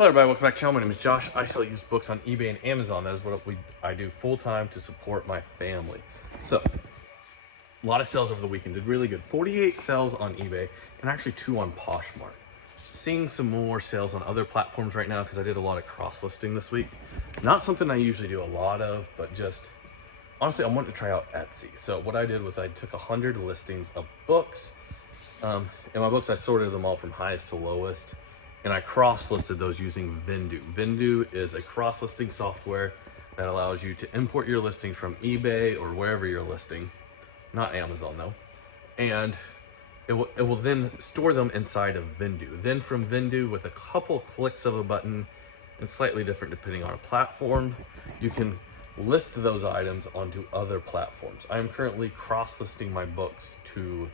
Hello everybody, welcome back to the channel. My name is Josh. I sell used books on eBay and Amazon. That is what I do full time to support my family. So, a lot of sales over the weekend. Did really good. 48 sales on eBay and actually 2 on Poshmark. Seeing some more sales on other platforms right now because I did a lot of cross-listing this week. Not something I usually do a lot of, but just honestly, I wanted to try out Etsy. So what I did was I took 100 listings of books. In my books, I sorted them all from highest to lowest. And I cross-listed those using Vendoo. Vendoo is a cross-listing software that allows you to import your listing from eBay or wherever you're listing, not Amazon though, and it will then store them inside of Vendoo. Then from Vendoo, with a couple clicks of a button, and slightly different depending on a platform, you can list those items onto other platforms. I am currently cross-listing my books to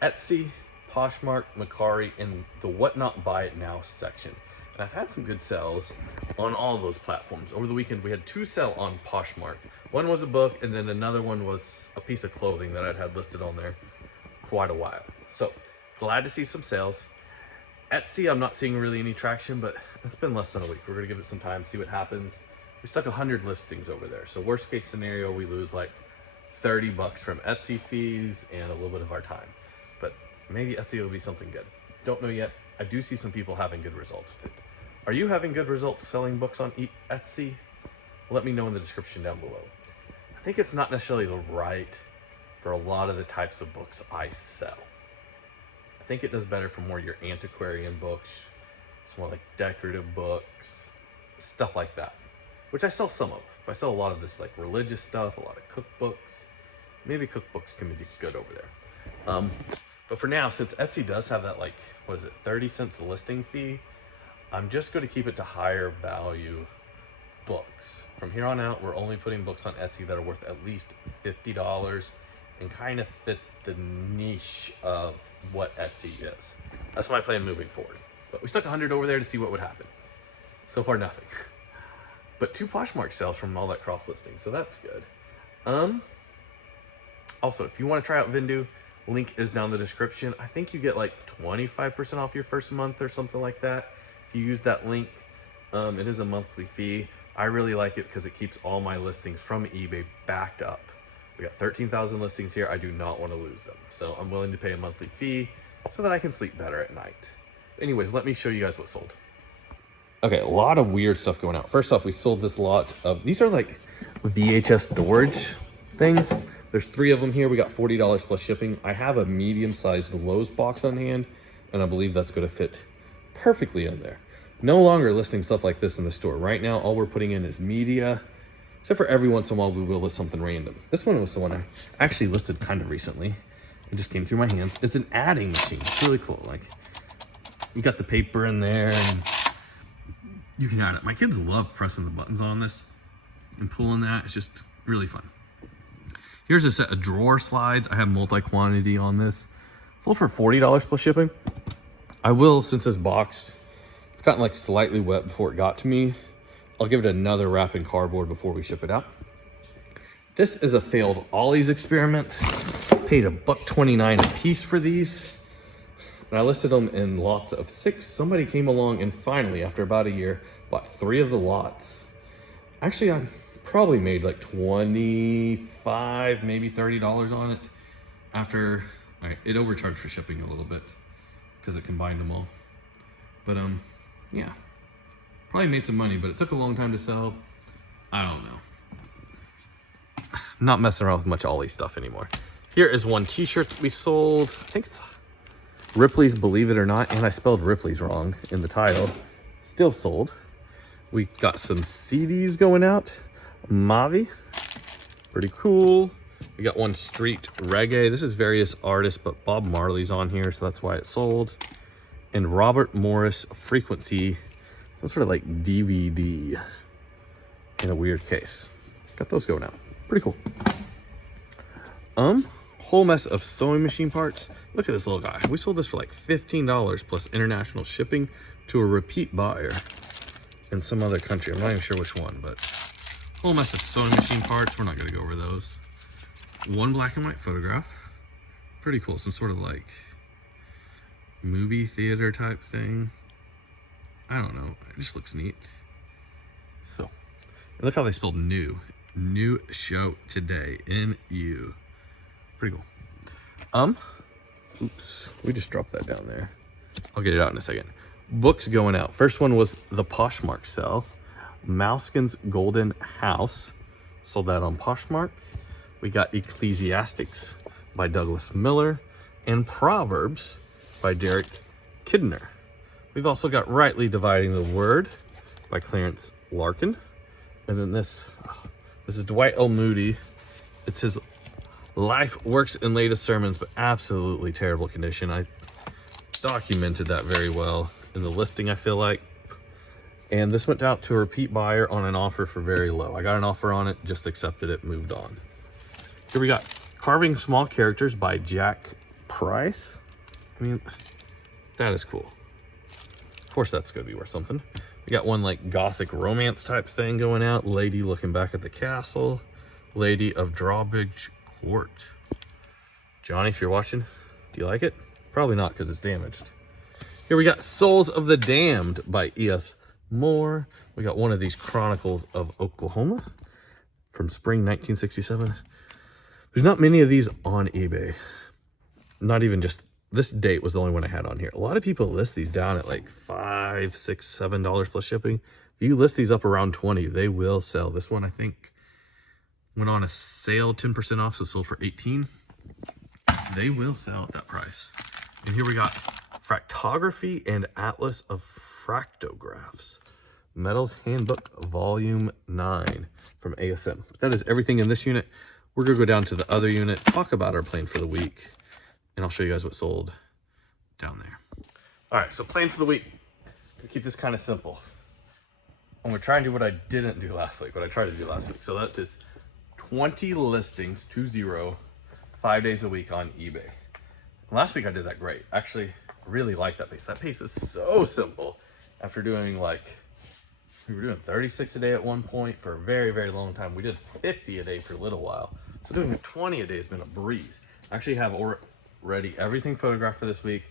Etsy, Poshmark, Mercari, and the What Not Buy It Now section. And I've had some good sales on all those platforms. Over the weekend, we had 2 sell on Poshmark. One was a book, and then another one was a piece of clothing that I'd had listed on there quite a while. So, glad to see some sales. Etsy, I'm not seeing really any traction, but it's been less than a week. We're gonna give it some time, see what happens. We stuck 100 listings over there. So worst case scenario, we lose like 30 bucks from Etsy fees and a little bit of our time. But maybe Etsy will be something good. Don't know yet. I do see some people having good results with it. Are you having good results selling books on Etsy? Let me know in the description down below. I think it's not necessarily the right for a lot of the types of books I sell. I think it does better for more your antiquarian books, some more like decorative books, stuff like that, which I sell some of. But I sell a lot of this like religious stuff, a lot of cookbooks. Maybe cookbooks can be good over there. But for now, since Etsy does have that, like, what is it, 30 cents listing fee, I'm just going to keep it to higher value books. From here on out, we're only putting books on Etsy that are worth at least $50 and kind of fit the niche of what Etsy is. That's my plan moving forward. But we stuck 100 over there to see what would happen. So far, nothing. But 2 Poshmark sales from all that cross-listing, so that's good. Also, if you want to try out Vendoo, link is down in the description. I think you get like 25% off your first month or something like that if you use that link. It is a monthly fee. I really like it because it keeps all my listings from eBay backed up. We got 13,000 listings here. I do not want to lose them. So I'm willing to pay a monthly fee so that I can sleep better at night. Anyways, let me show you guys what sold. Okay, a lot of weird stuff going out. First off, we sold this lot of, these are like VHS storage things. There's 3 of them here. We got $40 plus shipping. I have a medium-sized Lowe's box on hand, and I believe that's going to fit perfectly in there. No longer listing stuff like this in the store. Right now, all we're putting in is media, except for every once in a while, we will list something random. This one was the one I actually listed kind of recently. It just came through my hands. It's an adding machine. It's really cool. Like, you got the paper in there, and you can add it. My kids love pressing the buttons on this and pulling that. It's just really fun. Here's a set of drawer slides. I have multi-quantity on this. Sold for $40 plus shipping. I will, since this box, it's gotten like slightly wet before it got to me, I'll give it another wrap in cardboard before we ship it out. This is a failed Ollie's experiment. Paid $1.29 a piece for these. And I listed them in lots of 6. Somebody came along and finally, after about a year, bought 3 of the lots. Actually, I probably made like $25, maybe $30 on it. After, all right, it overcharged for shipping a little bit because it combined them all. But yeah, probably made some money, but it took a long time to sell. I don't know. Not messing around with much Ollie stuff anymore. Here is one t-shirt we sold. I think it's Ripley's Believe It or Not, and I spelled Ripley's wrong in the title. Still sold. We got some CDs going out. Mavi, pretty cool. We got one Street Reggae. This is various artists, but Bob Marley's on here, so that's why it sold. And Robert Morris Frequency, some sort of like DVD in a weird case. Got those going out. Pretty cool. Whole mess of sewing machine parts. Look at this little guy. We sold this for like $15 plus international shipping to a repeat buyer in some other country. I'm not even sure which one, but whole mess of sewing machine parts. We're not going to go over those. One black and white photograph. Pretty cool. Some sort of like movie theater type thing. I don't know. It just looks neat. So, and look how they spelled new. New show today. N-U. Pretty cool. Oops. We just dropped that down there. I'll get it out in a second. Books going out. First one was the Poshmark sale. Mouskin's Golden House. Sold that on Poshmark. We got Ecclesiastics by Douglas Miller. And Proverbs by Derek Kidner. We've also got Rightly Dividing the Word by Clarence Larkin. And then this is Dwight L. Moody. It's his Life, Works, and Latest Sermons, but absolutely terrible condition. I documented that very well in the listing, I feel like. And this went out to a repeat buyer on an offer for very low. I got an offer on it, just accepted it, moved on. Here we got Carving Small Characters by Jack Price. I mean, that is cool. Of course that's gonna be worth something. We got one like gothic romance type thing going out. Lady Looking Back at the Castle. Lady of Drawbridge Court. Johnny, if you're watching, do you like it? Probably not, because it's damaged. Here we got Souls of the Damned by E.S. Moore. We got one of these Chronicles of Oklahoma from spring 1967. There's not many of these on eBay. Not even just, this date was the only one I had on here. A lot of people list these down at like $5, $6, $7 plus shipping. If you list these up around 20, they will sell. This one, I think, went on a sale, 10% off, so sold for 18. They will sell at that price. And here we got Fractography and Atlas of Fractographs. Metals Handbook, Volume 9 from ASM. That is everything in this unit. We're going to go down to the other unit, talk about our plan for the week, and I'll show you guys what sold down there. All right, so plan for the week. I'm gonna keep this kind of simple. I'm going to try and do what I didn't do last week, what I tried to do last week. So that is 20 listings, 20, 5 days a week on eBay. And last week I did that great. Actually, really like that pace. That pace is so simple. After doing like, we were doing 36 a day at one point for a very, very long time. We did 50 a day for a little while. So doing 20 a day has been a breeze. I actually have already everything photographed for this week.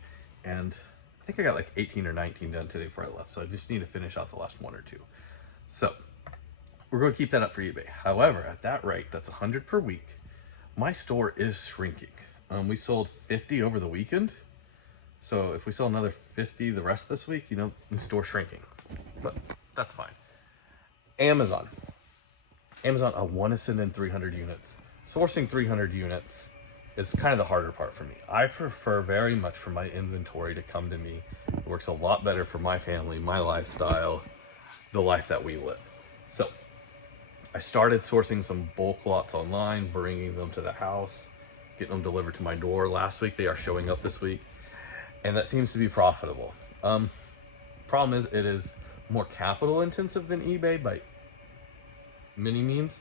And I think I got like 18 or 19 done today before I left. So I just need to finish out the last one or two. So we're going to keep that up for eBay. However, at that rate, that's 100 per week. My store is shrinking. We sold 50 over the weekend. So if we sell another 50 the rest of this week, you know, the store's shrinking. But that's fine. Amazon. I want to send in 300 units. Sourcing 300 units is kind of the harder part for me. I prefer very much for my inventory to come to me. It works a lot better for my family, my lifestyle, the life that we live. So I started sourcing some bulk lots online, bringing them to the house, getting them delivered to my door. Last week, they are showing up this week, and that seems to be profitable. Problem is, it is more capital intensive than eBay by many means.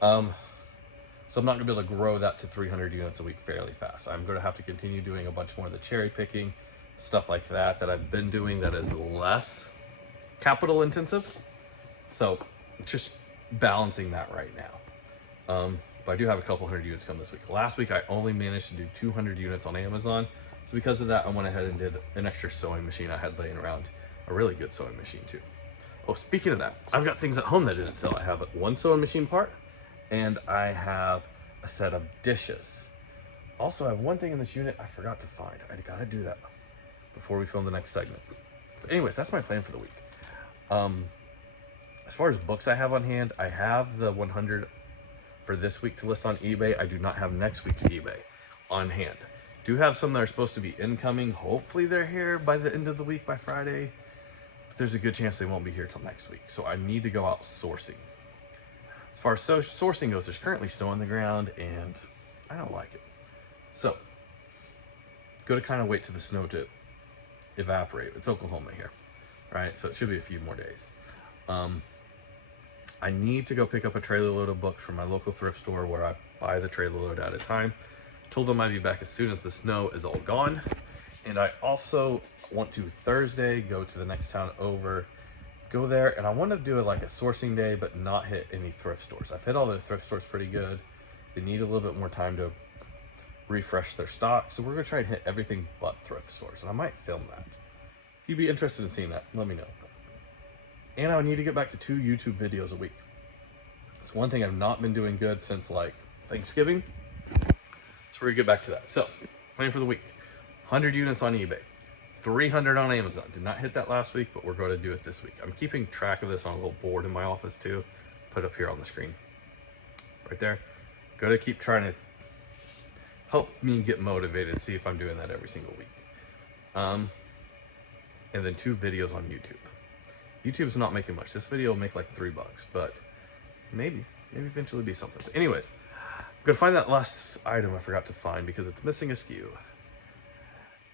So I'm not gonna be able to grow that to 300 units a week fairly fast. I'm gonna have to continue doing a bunch more of the cherry picking, stuff like that, that I've been doing that is less capital intensive. So just balancing that right now. But I do have a couple hundred units come this week. Last week, I only managed to do 200 units on Amazon. So because of that, I went ahead and did an extra sewing machine I had laying around. A really good sewing machine too. Oh, speaking of that, I've got things at home that didn't sell. I have one sewing machine part, and I have a set of dishes. Also, I have one thing in this unit I forgot to find. I gotta do that before we film the next segment. But anyways, that's my plan for the week. As far as books I have on hand, I have the 100 for this week to list on eBay. I do not have next week's eBay on hand. Do have some that are supposed to be incoming. Hopefully they're here by the end of the week, by Friday. But there's a good chance they won't be here till next week. So I need to go out sourcing. As far as sourcing goes, there's currently snow on the ground and I don't like it. So, go to kind of wait till the snow to evaporate. It's Oklahoma here, right? So it should be a few more days. I need to go pick up a trailer load of books from my local thrift store where I buy the trailer load at a time. Told them I'd be back as soon as the snow is all gone. And I also want to Thursday go to the next town over, go there, and I want to do it like a sourcing day, but not hit any thrift stores. I've hit all the thrift stores pretty good. They need a little bit more time to refresh their stock. So we're gonna try and hit everything but thrift stores, and I might film that. If you'd be interested in seeing that, let me know. And I need to get back to 2 YouTube videos a week. It's one thing I've not been doing good since like Thanksgiving. So we're gonna get back to that. So, plan for the week. 100 units on eBay. 300 on Amazon. Did not hit that last week, but we're going to do it this week. I'm keeping track of this on a little board in my office too. Put up here on the screen. Right there. Going to keep trying to help me get motivated, see if I'm doing that every single week. And then 2 videos on YouTube. YouTube's not making much. This video will make like $3, but maybe eventually be something. But anyways, I'm gonna find that last item I forgot to find because it's missing a SKU.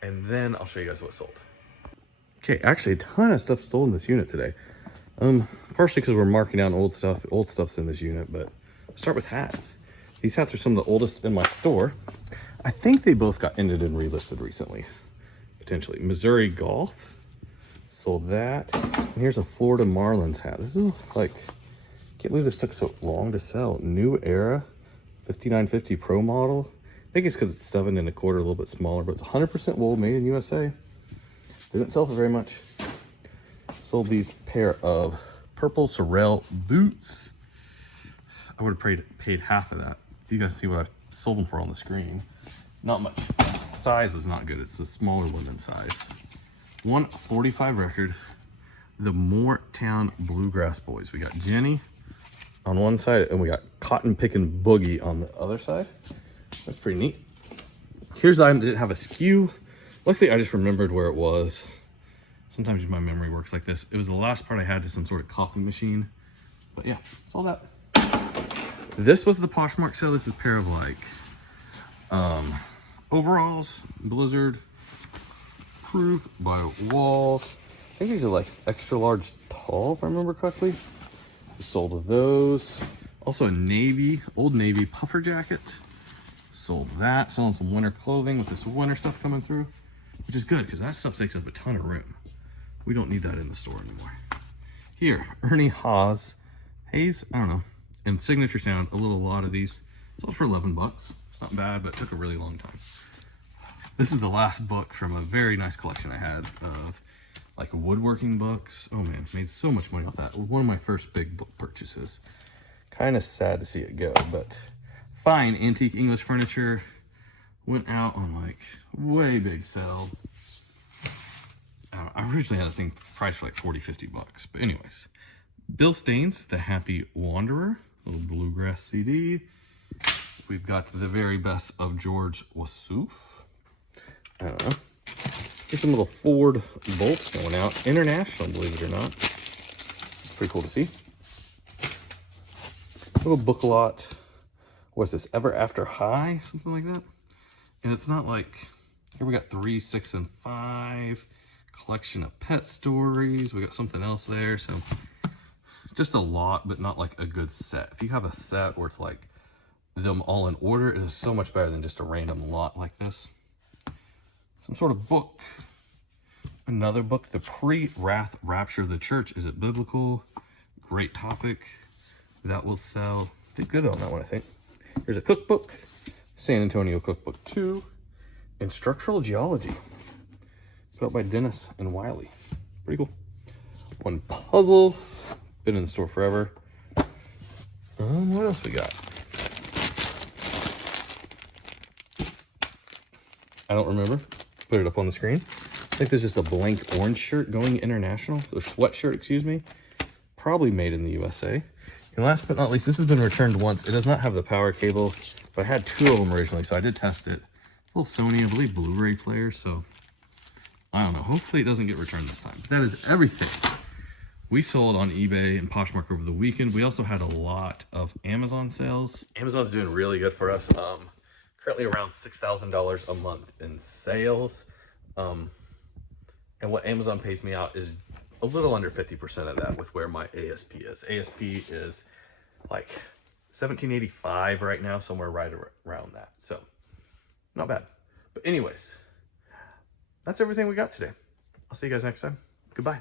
And then I'll show you guys what sold. Okay, actually a ton of stuff sold in this unit today. Partially because we're marking down old stuff. Old stuff's in this unit, but I'll start with hats. These hats are some of the oldest in my store. I think they both got ended and relisted recently, potentially. Missouri Golf, sold that. And here's a Florida Marlins hat. This is like, can't believe this took so long to sell. New Era 5950 Pro model. I think it's because it's 7 1/4, a little bit smaller, but it's 100% wool, made in USA. Didn't sell for very much. Sold these pair of purple Sorel boots. I would have paid half of that. You guys see what I sold them for on the screen. Not much. Size was not good. It's a smaller women's size. 145 record. The Moretown Bluegrass Boys. We got Jenny on one side, and we got Cotton Pickin' Boogie on the other side. That's pretty neat. Here's the item that didn't have a SKU. Luckily, I just remembered where it was. Sometimes my memory works like this. It was the last part I had to some sort of coffee machine. But yeah, it's all that. This was the Poshmark sale. This is a pair of like overalls, Blizzard proof by Walls. I think these are like extra large tall, if I remember correctly. We sold those. Also a navy, old navy puffer jacket. Sold that. Selling some winter clothing with this winter stuff coming through, which is good because that stuff takes up a ton of room. We don't need that in the store anymore. Here, Ernie Hayes, I don't know, and Signature Sound, a lot of these. Sold for $11. It's not bad, but it took a really long time. This is the last book from a very nice collection I had of like woodworking books. Oh man, made so much money off that. One of my first big book purchases. Kind of sad to see it go, but fine. Antique English furniture went out on like way big sale. I originally had a thing priced for like $40-50, but anyways. Bill Staines, The Happy Wanderer, little bluegrass CD. We've got the very best of George Wassouf. I don't know. Here's some little Ford bolts going out. International, believe it or not. Pretty cool to see. A little book lot. What's this? Ever After High? Something like that. And it's not like, here we got 3, 6, and 5. Collection of pet stories. We got something else there. So just a lot, but not like a good set. If you have a set where it's like them all in order, it is so much better than just a random lot like this. Some sort of book. Another book, The Pre-Wrath Rapture of the Church. Is it biblical? Great topic. That will sell. Did good on that one, I think. Here's a cookbook. San Antonio Cookbook 2. And Structural Geology. Put out by Dennis and Wiley. Pretty cool. One puzzle. Been in the store forever. What else we got? I don't remember. Put it up on the screen. I think there's just a blank orange shirt going international. Or sweatshirt, excuse me. Probably made in the USA. And last but not least, this has been returned once. It does not have the power cable, but I had 2 of them originally, so I did test it. It's a little Sony, I believe, Blu-ray player, so I don't know. Hopefully it doesn't get returned this time. But that is everything we sold on eBay and Poshmark over the weekend. We also had a lot of Amazon sales. Amazon's doing really good for us. Currently around $6,000 a month in sales. And what Amazon pays me out is a little under 50% of that with where my ASP is. ASP is like $17.85 right now, somewhere right around that. So not bad. But anyways, that's everything we got today. I'll see you guys next time. Goodbye.